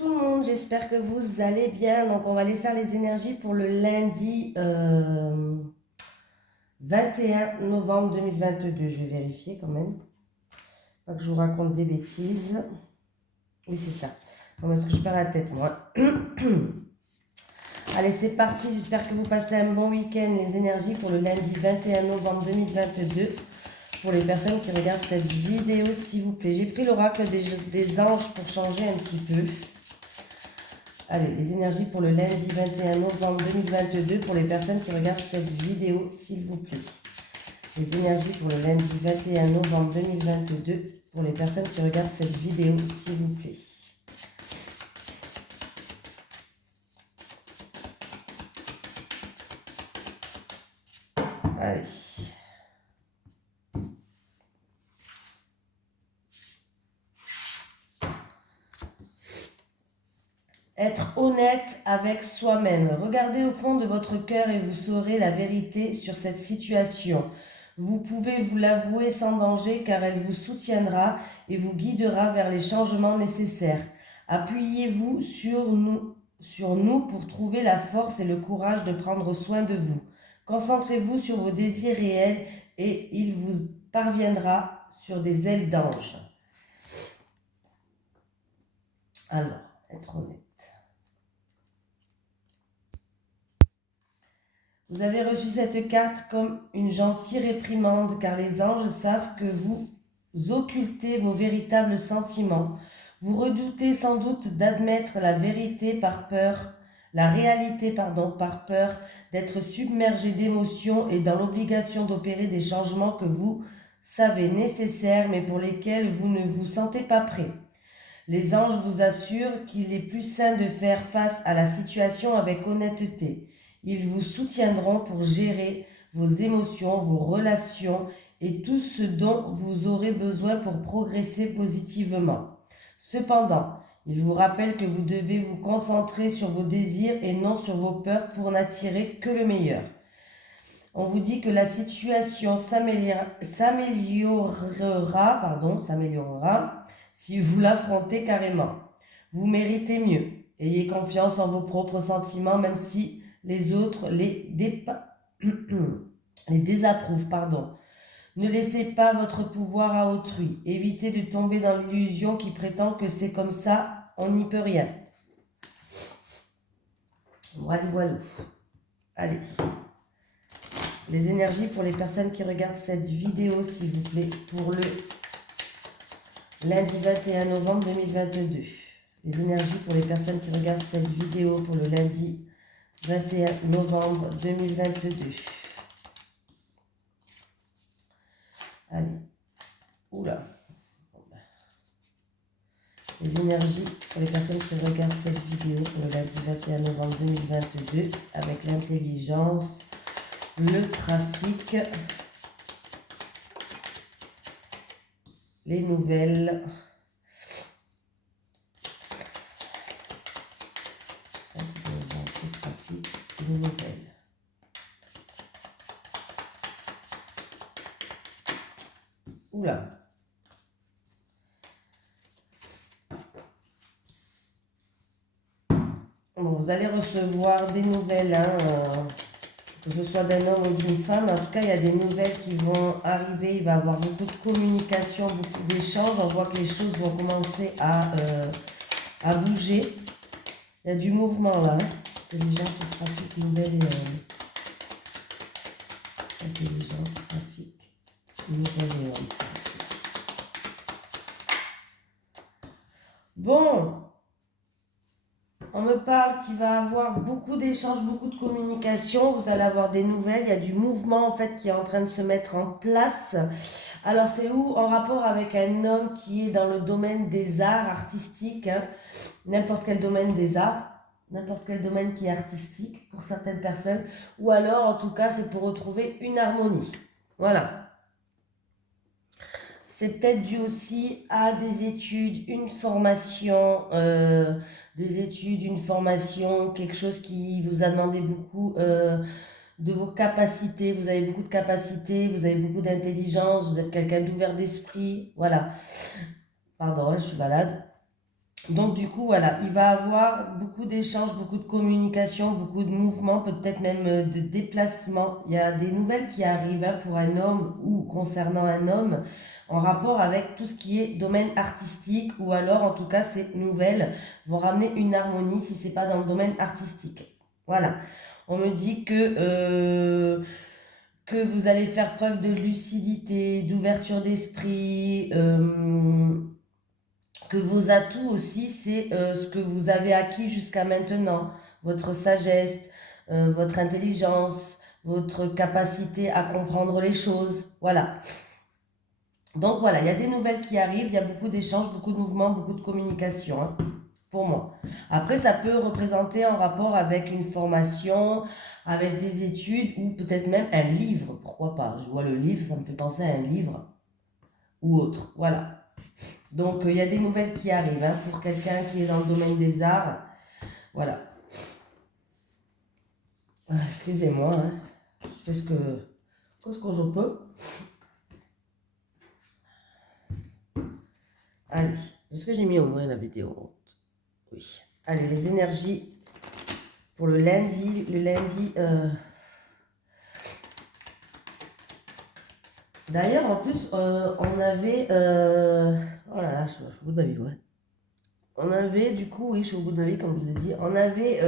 tout le monde, j'espère que vous allez bien. Donc on va aller faire les énergies pour le lundi 21 novembre 2022. Je vais vérifier quand même. Pas que je vous raconte des bêtises. Oui, c'est ça. Non, parce que je perds la tête, moi. Allez, c'est parti. J'espère que vous passez un bon week-end. Les énergies pour le lundi 21 novembre 2022. Pour les personnes qui regardent cette vidéo, s'il vous plaît. J'ai pris l'oracle des anges pour changer un petit peu. Allez, les énergies pour le lundi 21 novembre 2022 pour les personnes qui regardent cette vidéo, s'il vous plaît. Les énergies pour le lundi 21 novembre 2022 pour les personnes qui regardent cette vidéo, s'il vous plaît. Allez. Être honnête avec soi-même. Regardez au fond de votre cœur et vous saurez la vérité sur cette situation. Vous pouvez vous l'avouer sans danger car elle vous soutiendra et vous guidera vers les changements nécessaires. Appuyez-vous sur nous pour trouver la force et le courage de prendre soin de vous. Concentrez-vous sur vos désirs réels et il vous parviendra sur des ailes d'ange. Alors, être honnête. Vous avez reçu cette carte comme une gentille réprimande car les anges savent que vous occultez vos véritables sentiments. Vous redoutez sans doute d'admettre la vérité par peur, la réalité par peur d'être submergé d'émotions et dans l'obligation d'opérer des changements que vous savez nécessaires mais pour lesquels vous ne vous sentez pas prêt. Les anges vous assurent qu'il est plus sain de faire face à la situation avec honnêteté. Ils vous soutiendront pour gérer vos émotions, vos relations et tout ce dont vous aurez besoin pour progresser positivement. Cependant, ils vous rappellent que vous devez vous concentrer sur vos désirs et non sur vos peurs pour n'attirer que le meilleur. On vous dit que la situation s'améliorera si vous l'affrontez carrément. Vous méritez mieux. Ayez confiance en vos propres sentiments, même si les autres les désapprouvent. Ne laissez pas votre pouvoir à autrui. Évitez de tomber dans l'illusion qui prétend que c'est comme ça, on n'y peut rien. Voilà. Allez. Les énergies pour les personnes qui regardent cette vidéo, s'il vous plaît, pour le lundi 21 novembre 2022. Les énergies pour les personnes qui regardent cette vidéo pour le lundi 21 novembre 2022. Allez. Oula. Les énergies pour les personnes qui regardent cette vidéo pour le lundi 21 novembre 2022 avec l'intelligence, le trafic, les nouvelles, les nouvelles. Oula. Bon, vous allez recevoir des nouvelles, que ce soit d'un homme ou d'une femme. En tout cas, il y a des nouvelles qui vont arriver. Il va y avoir beaucoup de communication, beaucoup d'échanges. On voit que les choses vont commencer à bouger. Il y a du mouvement là. Intelligence, trafic, nouvelles et intelligence, trafic, nouvelles et Bon. On me parle qu'il va y avoir beaucoup d'échanges, beaucoup de communication. Vous allez avoir des nouvelles. Il y a du mouvement en fait qui est en train de se mettre en place. Alors c'est où? En rapport avec un homme qui est dans le domaine des arts artistiques. N'importe quel domaine des arts. N'importe quel domaine qui est artistique pour certaines personnes. Ou alors en tout cas c'est pour retrouver une harmonie. Voilà. C'est peut-être dû aussi à des études, une formation, quelque chose qui vous a demandé beaucoup de vos capacités. Vous avez beaucoup de capacités, vous avez beaucoup d'intelligence, vous êtes quelqu'un d'ouvert d'esprit. Voilà. Pardon, je suis malade. Donc du coup, voilà, il va avoir beaucoup d'échanges, beaucoup de communication, beaucoup de mouvements, peut-être même de déplacements. Il y a des nouvelles qui arrivent hein, pour un homme ou concernant un homme en rapport avec tout ce qui est domaine artistique ou alors en tout cas ces nouvelles vont ramener une harmonie si c'est pas dans le domaine artistique. Voilà. On me dit que vous allez faire preuve de lucidité, d'ouverture d'esprit, que vos atouts aussi, c'est ce que vous avez acquis jusqu'à maintenant, votre sagesse, votre intelligence, votre capacité à comprendre les choses. Voilà. Donc voilà, il y a des nouvelles qui arrivent, il y a beaucoup d'échanges, beaucoup de mouvements, beaucoup de communication, hein, pour moi. Après, ça peut représenter en rapport avec une formation, avec des études ou peut-être même un livre, pourquoi pas. Je vois le livre, ça me fait penser à un livre ou autre. Voilà. Donc, il y a des nouvelles qui arrivent hein, pour quelqu'un qui est dans le domaine des arts. Voilà. Excusez-moi, hein. Je fais ce que je peux. Allez, est-ce que j'ai mis au moins la vidéo? Oui. Allez, les énergies pour le lundi. Le lundi. D'ailleurs, en plus, on avait. Oh là là, je suis au bout de ma vie, ouais. On avait, du coup, oui, je suis au bout de ma vie, comme je vous ai dit. On avait.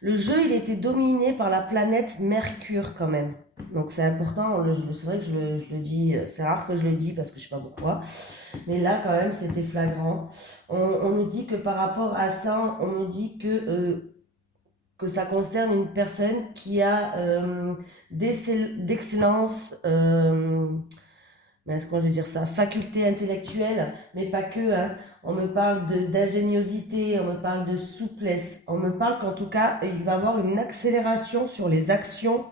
Le jeu, il était dominé par la planète Mercure, quand même. Donc, c'est important. C'est vrai que je le dis. C'est rare que je le dis parce que je sais pas pourquoi. Mais là, quand même, c'était flagrant. On nous dit que par rapport à ça, on nous dit que ça concerne une personne qui a d'excellence, mais est-ce que je vais dire ça, faculté intellectuelle, mais pas que, hein. On me parle d'ingéniosité, on me parle de souplesse, on me parle qu'en tout cas, il va avoir une accélération sur les actions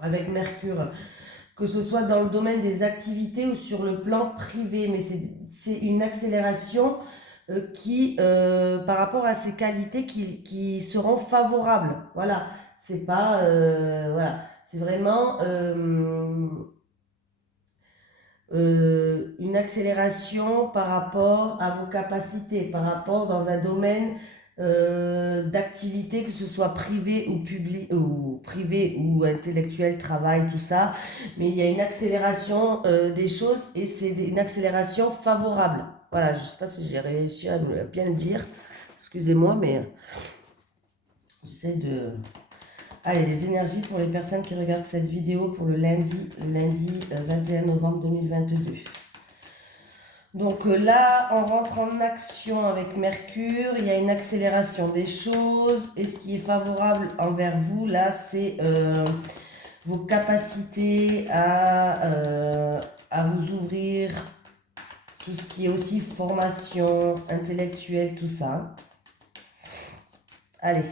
avec Mercure, que ce soit dans le domaine des activités ou sur le plan privé, mais c'est une accélération par rapport à ses qualités qui seront favorables. Voilà, c'est pas, voilà, c'est vraiment une accélération par rapport à vos capacités, par rapport dans un domaine d'activité, que ce soit privé ou public, ou privé ou intellectuel, travail, tout ça. Mais il y a une accélération des choses et c'est une accélération favorable. Voilà, je ne sais pas si j'ai réussi à bien le dire. Excusez-moi, mais j'essaie de... Allez, les énergies pour les personnes qui regardent cette vidéo pour le lundi 21 novembre 2022. Donc là, on rentre en action avec Mercure, il y a une accélération des choses, et ce qui est favorable envers vous, là, c'est vos capacités à vous ouvrir, tout ce qui est aussi formation intellectuelle, tout ça. Allez.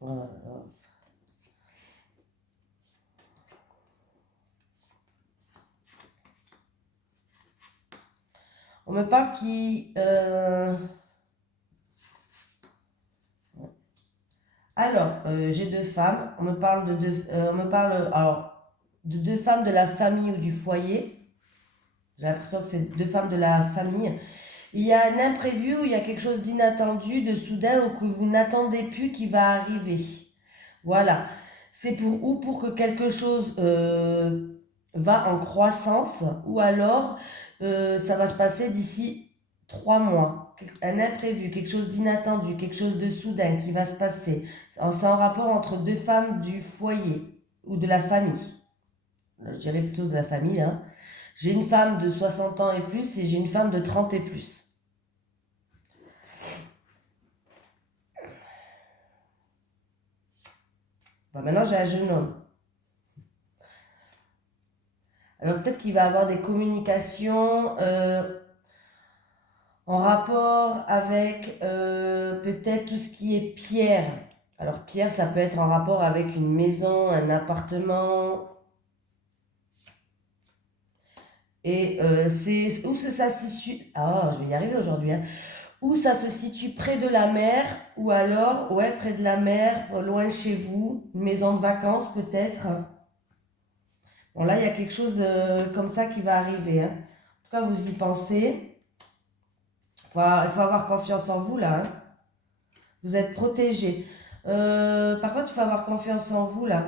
Voilà. On me parle qui... Alors, j'ai deux femmes. On me parle de deux femmes de la famille ou du foyer. J'ai l'impression que c'est deux femmes de la famille. Il y a un imprévu ou il y a quelque chose d'inattendu, de soudain ou que vous n'attendez plus qui va arriver. Voilà. C'est pour que quelque chose va en croissance ou alors ça va se passer d'ici 3 mois. Un imprévu, quelque chose d'inattendu, quelque chose de soudain qui va se passer. C'est en rapport entre deux femmes du foyer ou de la famille. Je dirais plutôt de la famille, hein. J'ai une femme de 60 ans et plus et j'ai une femme de 30 et plus. Bon, maintenant, j'ai un jeune homme. Alors peut-être qu'il va avoir des communications en rapport avec peut-être tout ce qui est pierre. Alors pierre, ça peut être en rapport avec une maison, un appartement. Et c'est où ça se situe. Ah, je vais y arriver aujourd'hui, hein. ou ça se situe près de la mer, ou alors, ouais, près de la mer, loin de chez vous, une maison de vacances peut-être. Bon, là, il y a quelque chose comme ça qui va arriver, hein. En tout cas, vous y pensez. Il faut avoir confiance en vous, là, hein. Vous êtes protégé. Par contre, il faut avoir confiance en vous, là.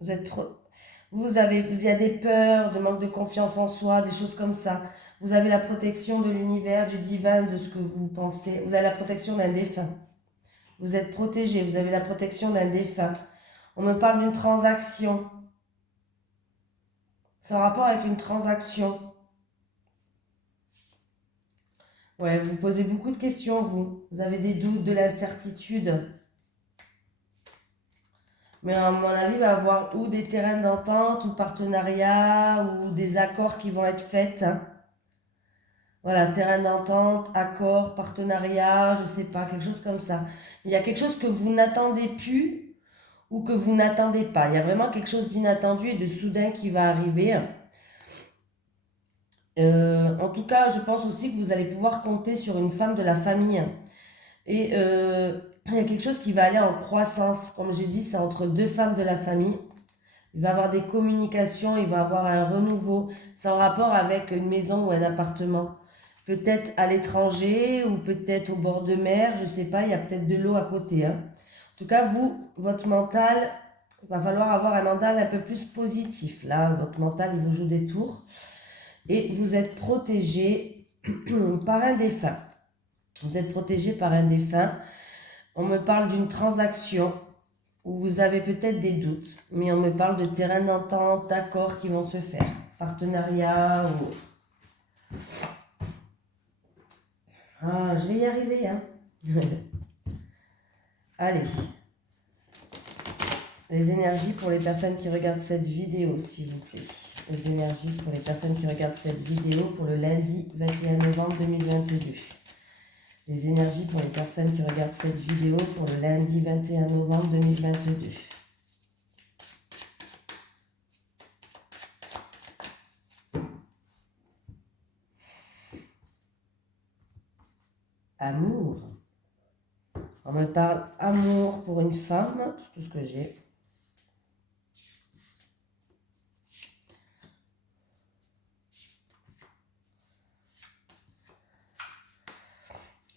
Vous êtes il y a des peurs, de manque de confiance en soi, des choses comme ça. Vous avez la protection de l'univers, du divin, de ce que vous pensez. Vous avez la protection d'un défunt. Vous êtes protégé, vous avez la protection d'un défunt. On me parle d'une transaction. C'est en rapport avec une transaction. Ouais, vous posez beaucoup de questions, vous. Vous avez des doutes, de l'incertitude. Mais à mon avis, il va y avoir ou des terrains d'entente, ou partenariats, ou des accords qui vont être faits, hein. Voilà, terrain d'entente, accord, partenariat, je sais pas, quelque chose comme ça. Il y a quelque chose que vous n'attendez plus ou que vous n'attendez pas. Il y a vraiment quelque chose d'inattendu et de soudain qui va arriver. En tout cas, je pense aussi que vous allez pouvoir compter sur une femme de la famille. Et il y a quelque chose qui va aller en croissance. Comme j'ai dit, c'est entre deux femmes de la famille. Il va y avoir des communications, il va y avoir un renouveau. C'est en rapport avec une maison ou un appartement. Peut-être à l'étranger ou peut-être au bord de mer, je ne sais pas, il y a peut-être de l'eau à côté, hein. En tout cas, vous, votre mental, il va falloir avoir un mental un peu plus positif. Là, votre mental, il vous joue des tours. Et vous êtes protégé par un défunt. Vous êtes protégé par un défunt. On me parle d'une transaction où vous avez peut-être des doutes, mais on me parle de terrain d'entente, d'accords qui vont se faire, partenariat ou... Ah, je vais y arriver, hein. Allez. Les énergies pour les personnes qui regardent cette vidéo, s'il vous plaît. Les énergies pour les personnes qui regardent cette vidéo pour le lundi 21 novembre 2022. Les énergies pour les personnes qui regardent cette vidéo pour le lundi 21 novembre 2022. Amour. On me parle amour pour une femme, c'est tout ce que j'ai.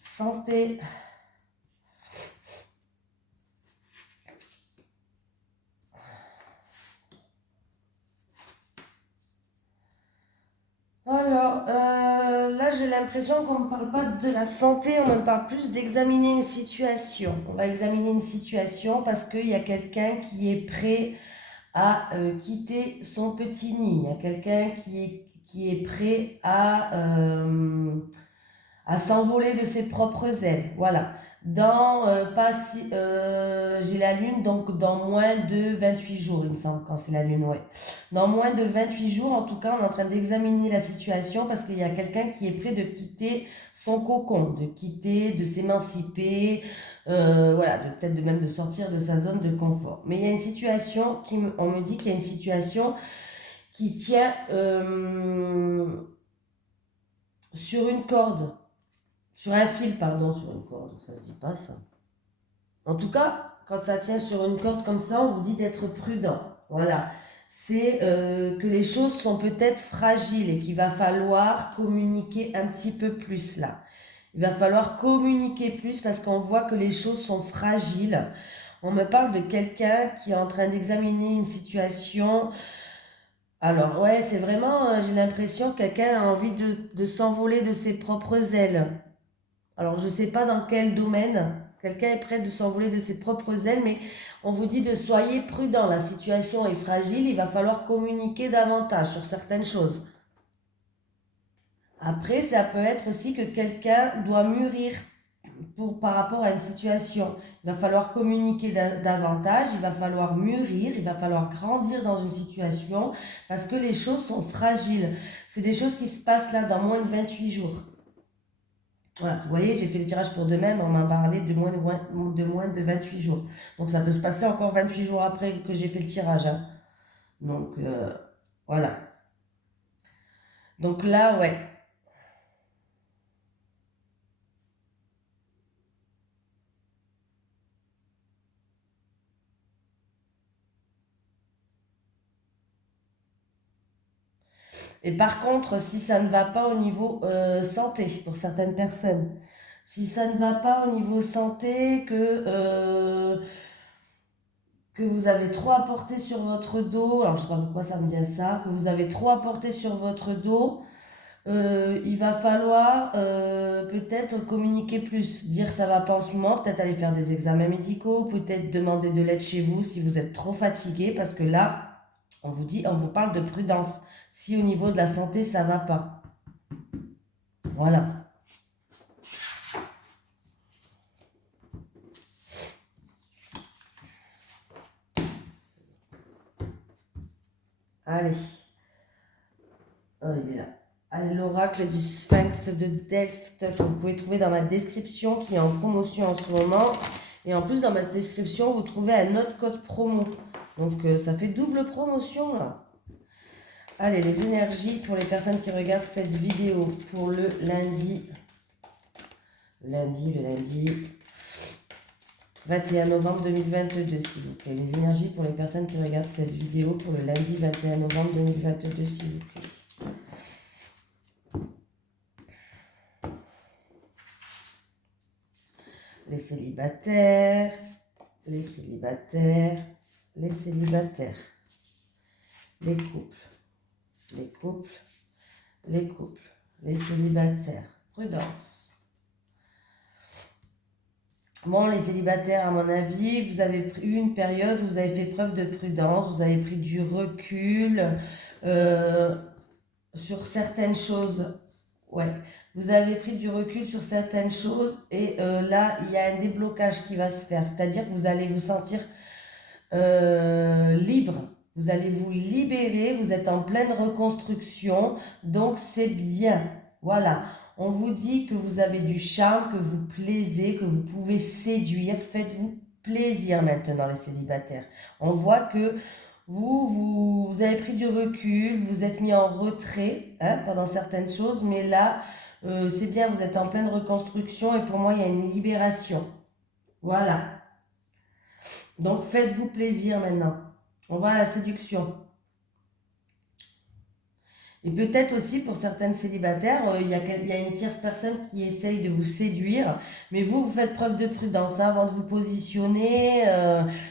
Santé. Alors, là, j'ai l'impression qu'on ne me parle pas de la santé, on me parle plus d'examiner une situation. On va examiner une situation parce qu'il y a quelqu'un qui est prêt à quitter son petit nid. Il y a quelqu'un qui est prêt à s'envoler de ses propres ailes. Voilà. J'ai la lune, donc dans moins de 28 jours, il me semble, quand c'est la lune, ouais. Dans moins de 28 jours, en tout cas, on est en train d'examiner la situation parce qu'il y a quelqu'un qui est prêt de quitter son cocon, de s'émanciper, voilà, peut-être même de sortir de sa zone de confort. Mais il y a une situation on me dit qu'il y a une situation qui tient sur une corde. Sur un fil, pardon, sur une corde, ça se dit pas ça. En tout cas, quand ça tient sur une corde comme ça, on vous dit d'être prudent. Voilà. C'est que les choses sont peut-être fragiles et qu'il va falloir communiquer un petit peu plus là. Il va falloir communiquer plus parce qu'on voit que les choses sont fragiles. On me parle de quelqu'un qui est en train d'examiner une situation. Alors, ouais, c'est vraiment, j'ai l'impression que quelqu'un a envie de s'envoler de ses propres ailes. Alors, je ne sais pas dans quel domaine quelqu'un est prêt de s'envoler de ses propres ailes, mais on vous dit de soyez prudent. La situation est fragile, il va falloir communiquer davantage sur certaines choses. Après, ça peut être aussi que quelqu'un doit mûrir par rapport à une situation. Il va falloir communiquer davantage, il va falloir mûrir, il va falloir grandir dans une situation parce que les choses sont fragiles. C'est des choses qui se passent là dans moins de 28 jours. Voilà, vous voyez, j'ai fait le tirage pour demain, mais on m'a parlé de moins de 28 jours. Donc ça peut se passer encore 28 jours après que j'ai fait le tirage, hein. Donc voilà. Donc là, ouais. Et par contre, si ça ne va pas au niveau santé, pour certaines personnes, si ça ne va pas au niveau santé, que vous avez trop à porter sur votre dos, alors je sais pas pourquoi ça me vient ça, que vous avez trop à porter sur votre dos, il va falloir peut-être communiquer plus, dire ça va pas en ce moment, peut-être aller faire des examens médicaux, peut-être demander de l'aide chez vous si vous êtes trop fatigué, parce que là, on vous parle de prudence, si au niveau de la santé ça va pas. Voilà. Allez. Oh, il est là. Allez, l'oracle du Sphinx de Delft que vous pouvez trouver dans ma description qui est en promotion en ce moment. Et en plus, dans ma description, vous trouvez un autre code promo. Donc, ça fait double promotion là. Allez, les énergies pour les personnes qui regardent cette vidéo pour le lundi. Le lundi 21 novembre 2022, s'il vous plaît. Les énergies pour les personnes qui regardent cette vidéo pour le lundi 21 novembre 2022, s'il vous plaît. Les célibataires, les célibataires, les célibataires, les couples, les couples, les couples, les célibataires. Prudence. Bon, les célibataires, à mon avis, vous avez eu une période où vous avez fait preuve de prudence, vous avez pris du recul sur certaines choses. Ouais, vous avez pris du recul sur certaines choses et là, il y a un déblocage qui va se faire. C'est-à-dire que vous allez vous sentir libre. Vous allez vous libérer, vous êtes en pleine reconstruction, donc c'est bien. Voilà, on vous dit que vous avez du charme, que vous plaisez, que vous pouvez séduire. Faites-vous plaisir maintenant, les célibataires. On voit que vous avez pris du recul, vous êtes mis en retrait pendant certaines choses, mais là, c'est bien, vous êtes en pleine reconstruction et pour moi, il y a une libération. Voilà. Donc, faites-vous plaisir maintenant. On va à la séduction. Et peut-être aussi pour certaines célibataires, il y a une tierce personne qui essaye de vous séduire, mais vous faites preuve de prudence avant de vous positionner,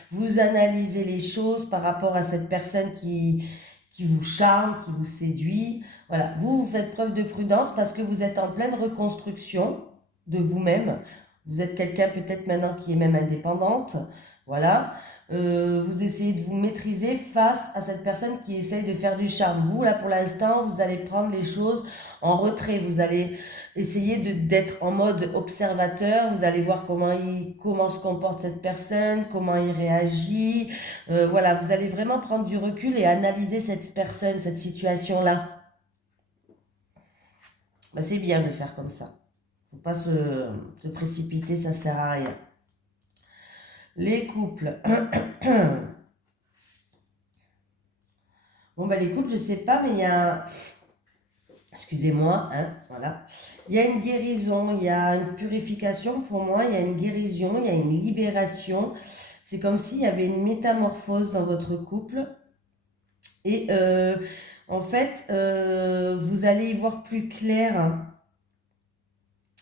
vous analysez les choses par rapport à cette personne qui vous charme, qui vous séduit. Voilà, vous faites preuve de prudence parce que vous êtes en pleine reconstruction de vous-même. Vous êtes quelqu'un peut-être maintenant qui est même indépendante. Voilà. Vous essayez de vous maîtriser face à cette personne qui essaye de faire du charme. Vous, là, pour l'instant, vous allez prendre les choses en retrait. Vous allez essayer d'être en mode observateur. Vous allez voir comment se comporte cette personne, comment il réagit. Voilà, vous allez vraiment prendre du recul et analyser cette personne, cette situation-là. Ben, c'est bien de faire comme ça. Faut pas se précipiter, ça sert à rien. Les couples. Bon, ben les couples, je sais pas, mais il y a... Excusez-moi, hein, voilà. Il y a une guérison, il y a une purification pour moi, il y a une guérison, il y a une libération. C'est comme s'il y avait une métamorphose dans votre couple. Et en fait, vous allez y voir plus clair.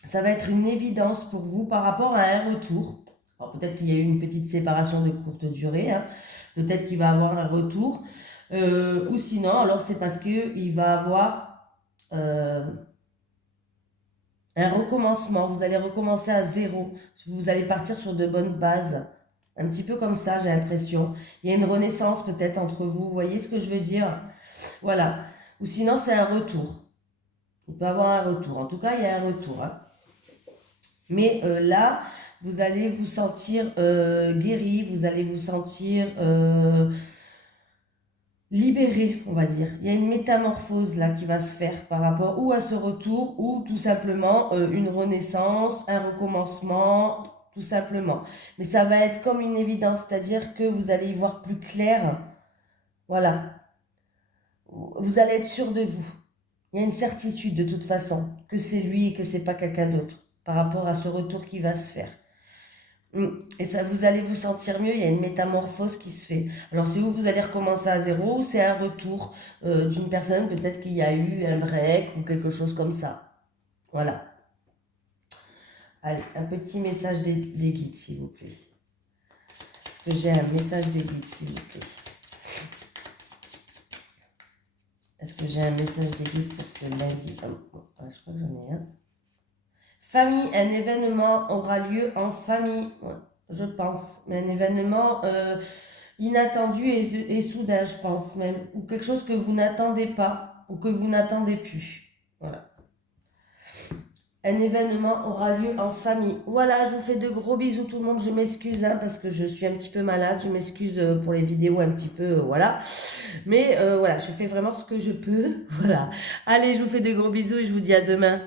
Ça va être une évidence pour vous par rapport à un retour. Alors peut-être qu'il y a eu une petite séparation de courte durée, hein. Peut-être qu'il va avoir un retour. Ou sinon, alors c'est parce qu'il va avoir un recommencement. Vous allez recommencer à zéro. Vous allez partir sur de bonnes bases. Un petit peu comme ça, j'ai l'impression. Il y a une renaissance peut-être entre vous. Vous voyez ce que je veux dire? Voilà. Ou sinon, c'est un retour. Il peut y avoir un retour. En tout cas, il y a un retour, hein. Mais là, vous allez vous sentir guéri, vous allez vous sentir libéré, on va dire. Il y a une métamorphose là qui va se faire par rapport ou à ce retour ou tout simplement une renaissance, un recommencement, tout simplement. Mais ça va être comme une évidence, c'est-à-dire que vous allez y voir plus clair. Voilà. Vous allez être sûr de vous. Il y a une certitude de toute façon que c'est lui et que c'est pas quelqu'un d'autre par rapport à ce retour qui va se faire. Et ça, vous allez vous sentir mieux, il y a une métamorphose qui se fait. Alors, c'est où vous allez recommencer à zéro ou c'est un retour d'une personne, peut-être qu'il y a eu un break ou quelque chose comme ça. Voilà. Allez, un petit message des guides, s'il vous plaît. Est-ce que j'ai un message des guides, s'il vous plaît? Est-ce que j'ai un message des guides pour ce lundi? Je crois que j'en ai un. Famille, un événement aura lieu en famille, ouais, je pense. Mais un événement inattendu et soudain, je pense même. Ou quelque chose que vous n'attendez pas ou que vous n'attendez plus. Voilà. Un événement aura lieu en famille. Voilà, je vous fais de gros bisous tout le monde. Je m'excuse hein, parce que je suis un petit peu malade. Je m'excuse pour les vidéos un petit peu, voilà. Mais voilà, je fais vraiment ce que je peux. Voilà. Allez, je vous fais de gros bisous et je vous dis à demain.